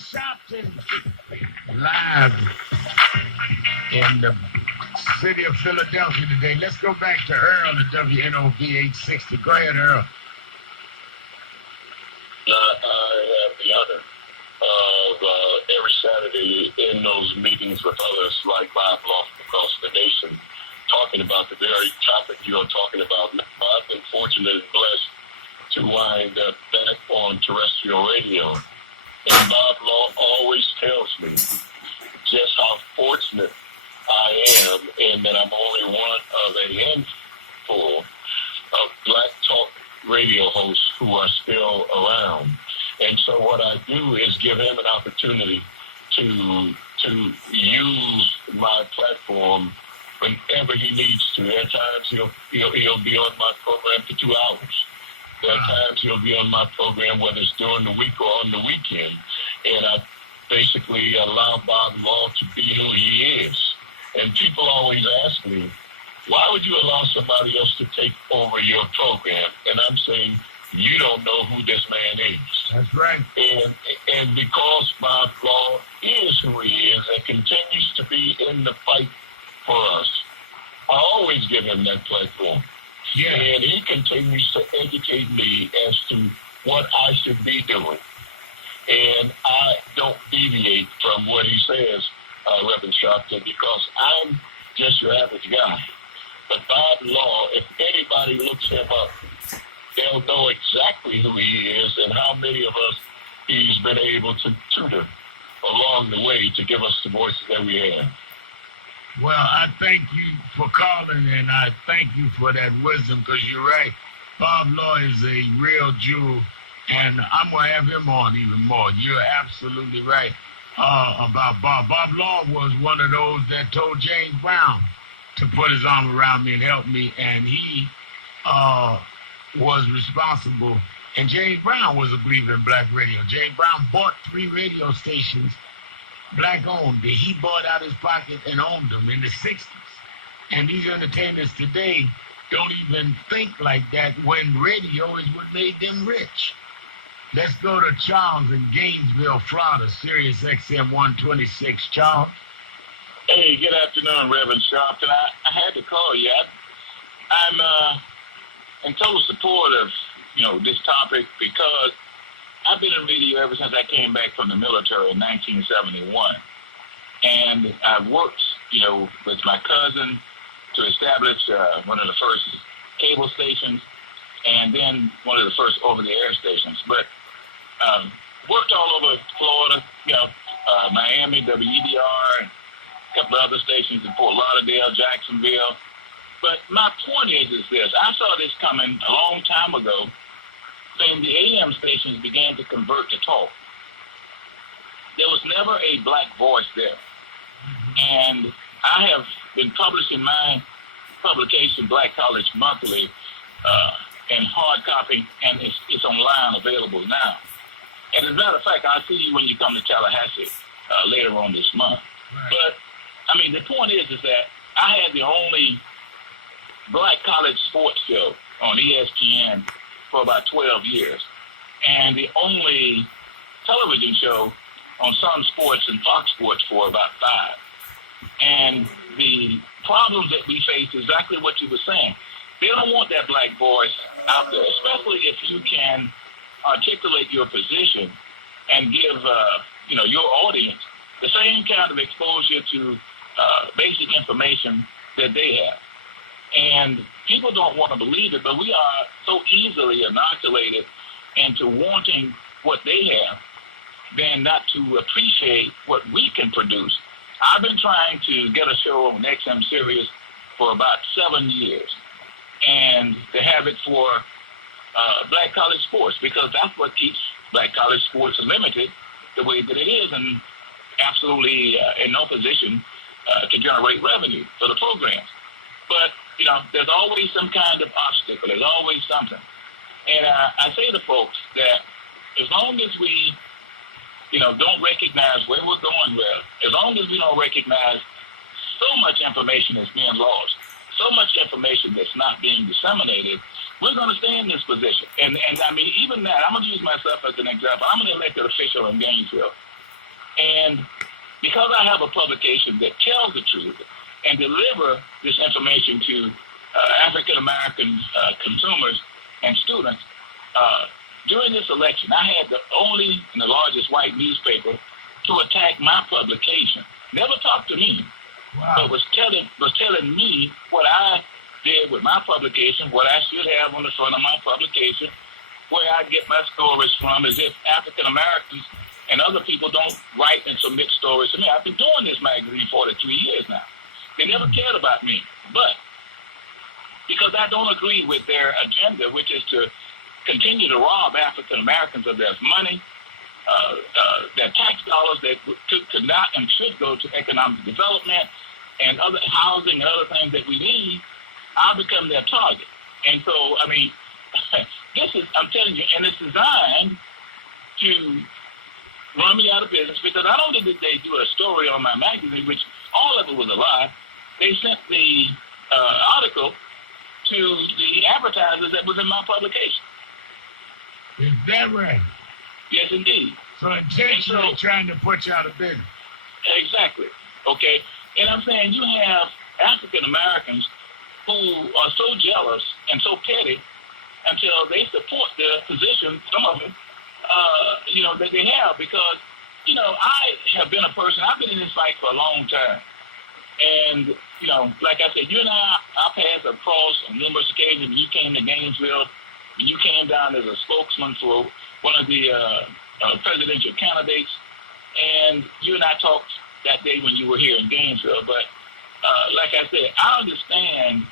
Sharpton, live in the city of Philadelphia today. Let's go back to Earl at WNOV 860. Go ahead, Earl. I have the honor of every Saturday in those meetings with others like Bob Loft across the nation, talking about the very topic you're talking about. I've been fortunate and blessed to wind up back on terrestrial radio. And Bob Law always tells me just how fortunate I am and that I'm only one of a handful of black talk radio hosts who are still around. And so what I do is give him an opportunity to use my platform whenever he needs to. There are times he'll be on my program for 2 hours. There are times he'll be on my program, whether it's during the week or on the weekend. And I basically allow Bob Law to be who he is. And people always ask me, why would you allow somebody else to take over your program? And I'm saying, you don't know who this man is. That's right. And because Bob Law is who he is and continues to be in the fight for us, I always give him that platform. Yeah. And he continues to educate me as to what I should be doing. And I don't deviate from what he says, Reverend Sharpton, because I'm just your average guy. But Bob Law, if anybody looks him up, they'll know exactly who he is and how many of us he's been able to tutor along the way to give us the voices that we have. Well, I thank you for calling, and I thank you for that wisdom, because you're right. Bob Law is a real jewel, and I'm going to have him on even more. You're absolutely right about Bob. Bob Law was one of those that told James Brown to put his arm around me and help me, and he was responsible. And James Brown was a believer in black radio. James Brown bought 3 radio stations, black-owned, that he bought out his pocket and owned them in the 60s. And these entertainers today don't even think like that when radio is what made them rich. Let's go to Charles in Gainesville, Florida, Sirius XM 126. Charles? Hey, good afternoon, Reverend Sharpton. I had to call you. I'm in total support of, this topic because I've been in radio ever since I came back from the military in 1971. And I worked, with my cousin to establish one of the first cable stations and then one of the first over-the-air stations. But worked all over Florida, Miami, WEDR, and a couple of other stations in Fort Lauderdale, Jacksonville. But my point is this. I saw this coming a long time ago, saying the AM stations began to convert to talk. There was never a black voice there. And I have been publishing my publication, Black College Monthly, in hard copy, and it's online available now. And as a matter of fact, I'll see you when you come to Tallahassee later on this month. Right. But, the point is that I had the only black college sports show on ESPN for about 12 years, and the only television show on Sun Sports and Fox Sports for about 5. And the problems that we face is exactly what you were saying. They don't want that black voice out there, especially if you can articulate your position and give, your audience the same kind of exposure to basic information that they have. And people don't want to believe it, but we are so easily inoculated into wanting what they have than not to appreciate what we can produce. I've been trying to get a show on XM Sirius for about 7 years, and to have it for black college sports, because that's what keeps black college sports limited the way that it is, and absolutely in no position to generate revenue for the programs. But, there's always some kind of obstacle. There's always something. And I say to folks that as long as we, don't recognize where we're going with, as long as we don't recognize so much information is being lost, so much information that's not being disseminated, we're going to stay in this position. And even that, I'm going to use myself as an example. I'm an elected official in Gainesville. And because I have a publication that tells the truth and deliver this information to African American consumers and students, during this election, I had the only and the largest white newspaper to attack my publication. Never talked to me, but was telling me what I did with my publication, what I should have on the front of my publication, where I get my stories from, as if African Americans and other people don't write and submit stories to me. I've been doing this magazine 43 years now. They never cared about me, but because I don't agree with their agenda, which is to continue to rob African Americans of their money, their tax dollars that could not and should go to economic development and other housing and other things that we need, I become their target. And so, I mean, this is, I'm telling you, and it's designed to run me out of business, because not only did they do a story on my magazine, which all of it was a lie, they sent the article to the advertisers that was in my publication. Is that right? Yes, indeed. So intentionally trying to put you out of business. Exactly. Okay. And I'm saying you have African Americans who are so jealous and so petty until they support the position, some of them, that they have, because, I have been a person, I've been in this fight for a long time. And, like I said, you and our paths have crossed on numerous occasions. You came to Gainesville, and you came down as a spokesman for one of the presidential candidates, and you and I talked that day when you were here in Gainesville. But like I said, I understand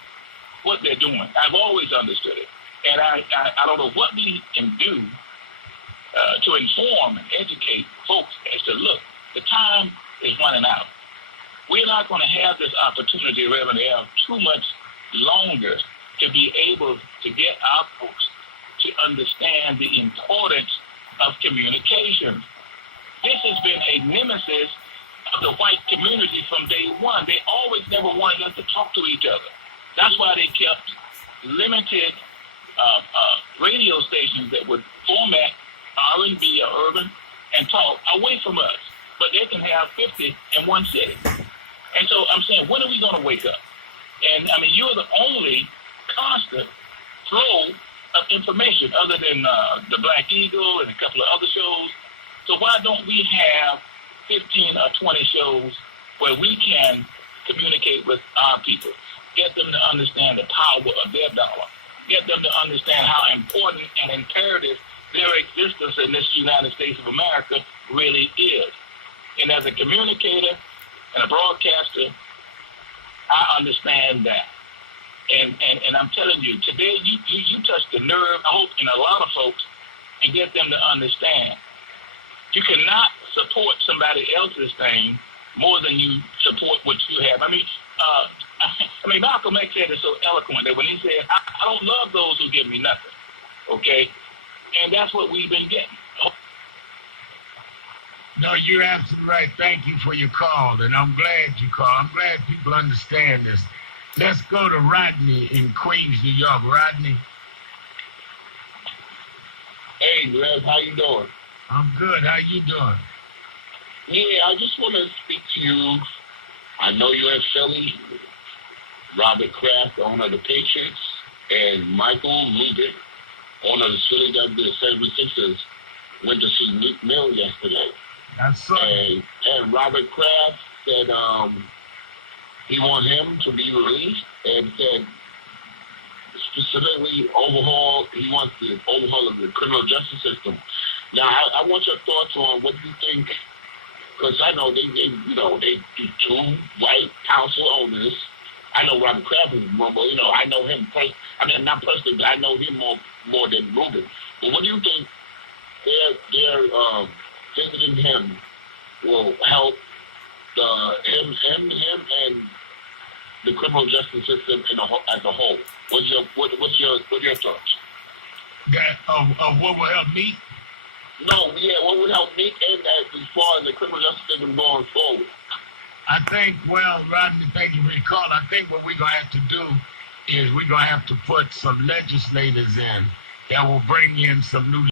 what they're doing. I've always understood it. And I don't know what we can do to inform and educate folks as to, look, the time is running out. We're not going to have this opportunity, Reverend L, too much longer to be able to get our folks to understand the importance of communication. This has been a nemesis of the white community from day one. They always never wanted us to talk to each other. That's why they kept limited radio stations that would format R&B or urban and talk away from us. But they can have 50 in one city. And so I'm saying, when are we going to wake up? And, I mean, you're the only constant flow of information other than the Black Eagle and a couple of other shows. So why don't we have 15 or 20 shows where we can communicate with our people, get them to understand the power of their dollar, get them to understand how important and imperative their existence in this United States of America really is. And as a communicator and a broadcaster, I understand that. And I'm telling you, today you touched the nerve, I hope, in a lot of folks, and get them to understand. You cannot support somebody else's thing more than you support what you have. I mean, Malcolm X said it so eloquently when he said, I don't love those who give me nothing. Okay? And that's what we've been getting. No, you're absolutely right. Thank you for your call, and I'm glad you called. I'm glad people understand this. Let's go to Rodney in Queens, New York. Rodney. Hey, Rev, how you doing? I'm good. How you doing? Yeah, I just want to speak to you. I know you're in Philly. Robert Kraft, owner of the Patriots, and Michael Rubin, owner of the Philadelphia 76ers, went to see Meek Mill yesterday. That's right. And Robert Kraft said he wants him to be released, and said specifically he wants the overhaul of the criminal justice system. Now, I want your thoughts on what you think, because I know they do two white council owners. I know Robert Kraft is more, but I know him not personally, but I know him more than Rubin. But what do you think their visiting him will help him and the criminal justice system as a whole? What's your thoughts? Of what will help me? No, yeah, what would help me and as far as the criminal justice system going forward? I think, Rodney, thank you for your call. I think what we're going to have to do is we're going to have to put some legislators in that will bring in some new